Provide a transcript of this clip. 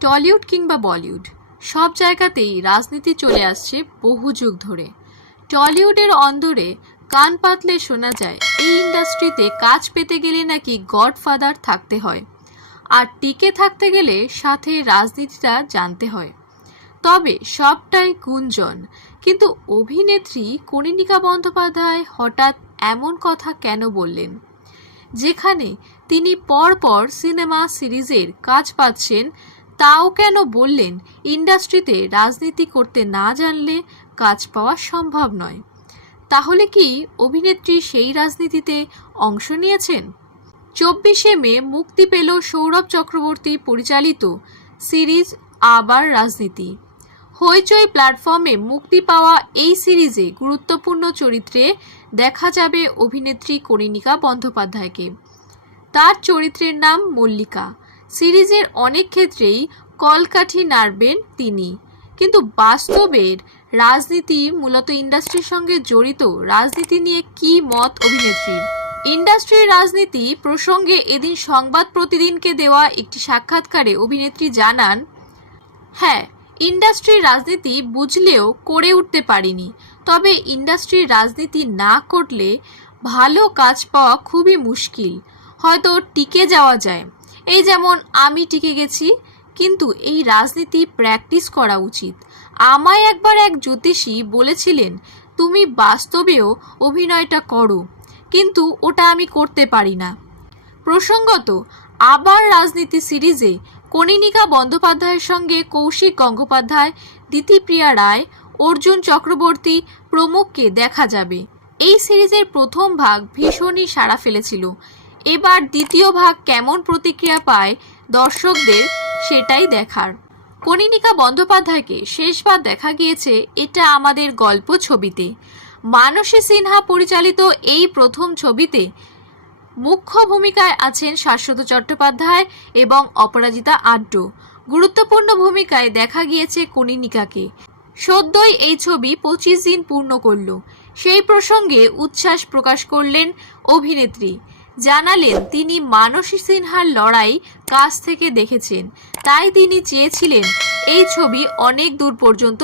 Tollywood কিংবা বলিউড, সব জায়গাতেই রাজনীতি চলে আসছে বহু যুগ ধরে। টলিউডের অন্দরে কান পাতলে শোনা যায়, এই ইন্ডাস্ট্রিতে কাজ পেতে গেলে নাকি গডফাদার থাকতে হয়। আর টিকে থাকতে গেলে সাথে রাজনীতিটা জানতে হয়। তবে সবটাই গুঞ্জন। কিন্তু অভিনেত্রী কনিনিকা বন্দ্যোপাধ্যায় হঠাৎ এমন কথা কেন বললেন? যেখানে তিনি পরপর সিনেমা সিরিজের কাজ পাচ্ছেন তাও কেন বললেন, ইন্ডাস্ট্রিতে রাজনীতি করতে না জানলে কাজ পাওয়া সম্ভব নয়। তাহলে কি অভিনেত্রী সেই রাজনীতিতে অংশ নিয়েছেন? চব্বিশে মে মুক্তি পেল সৌরভ চক্রবর্তী পরিচালিত সিরিজ আবার রাজনীতি। হইচই প্ল্যাটফর্মে মুক্তি পাওয়া এই সিরিজে গুরুত্বপূর্ণ চরিত্রে দেখা যাবে অভিনেত্রী কনিনিকা বন্দ্যোপাধ্যায়কে। তার চরিত্রের নাম মল্লিকা। সিরিজের অনেক ক্ষেত্রেই কলকাঠি নাড়বেন তিনি। কিন্তু বাস্তবের রাজনীতি মূলত ইন্ডাস্ট্রির সঙ্গে জড়িত। রাজনীতি নিয়ে কি মত অভিনেত্রীর ইন্ডাস্ট্রির রাজনীতি প্রসঙ্গে এদিন সংবাদ প্রতিদিনকে দেওয়া একটি সাক্ষাৎকারে অভিনেত্রী জানান হ্যাঁ ইন্ডাস্ট্রির রাজনীতি বুঝলেও করে উঠতে পারিনি। তবে ইন্ডাস্ট্রির রাজনীতি না করলে ভালো কাজ পাওয়া খুবই মুশকিল। হয়তো টিকে যাওয়া যায়। এই যেমন আমি টিকে গেছি, কিন্তু এই রাজনীতি প্র্যাকটিস করা উচিত। আমায় একবার এক জ্যোতিষী বলেছিলেন, তুমি বাস্তবেও অভিনয়টা করো, কিন্তু ওটা আমি করতে পারি না। প্রসঙ্গত, আবার রাজনীতি সিরিজে কনিনিকা বন্দ্যোপাধ্যায়ের সঙ্গে কৌশিক গঙ্গোপাধ্যায় দিতিপ্রিয়া রায়, অর্জুন চক্রবর্তী প্রমুখকে দেখা যাবে। এই সিরিজের প্রথম ভাগ ভীষণই সাড়া ফেলেছিল। এবার দ্বিতীয় ভাগ কেমন প্রতিক্রিয়া পায় দর্শকদের সেটাই দেখার। কনিনিকা বন্দ্যোপাধ্যায়কে শেষবার দেখা গিয়েছে এটা আমাদের গল্প ছবিতে। মানসী সিনহা পরিচালিত এই প্রথম ছবিতে মুখ্য ভূমিকায় আছেন শাশ্বত চট্টোপাধ্যায় এবং অপরাজিতা আড্ড। গুরুত্বপূর্ণ ভূমিকায় দেখা গিয়েছে কনিনিকাকে সদ্যই এই ছবি পঁচিশ দিন পূর্ণ করল। সেই প্রসঙ্গে উচ্ছ্বাস প্রকাশ করলেন অভিনেত্রী। জানালেন তিনি মানসী সিনহার লড়াই কাছ থেকে দেখেছেন। তাই তিনি চেয়েছিলেন এই ছবি অনেক দূর পর্যন্ত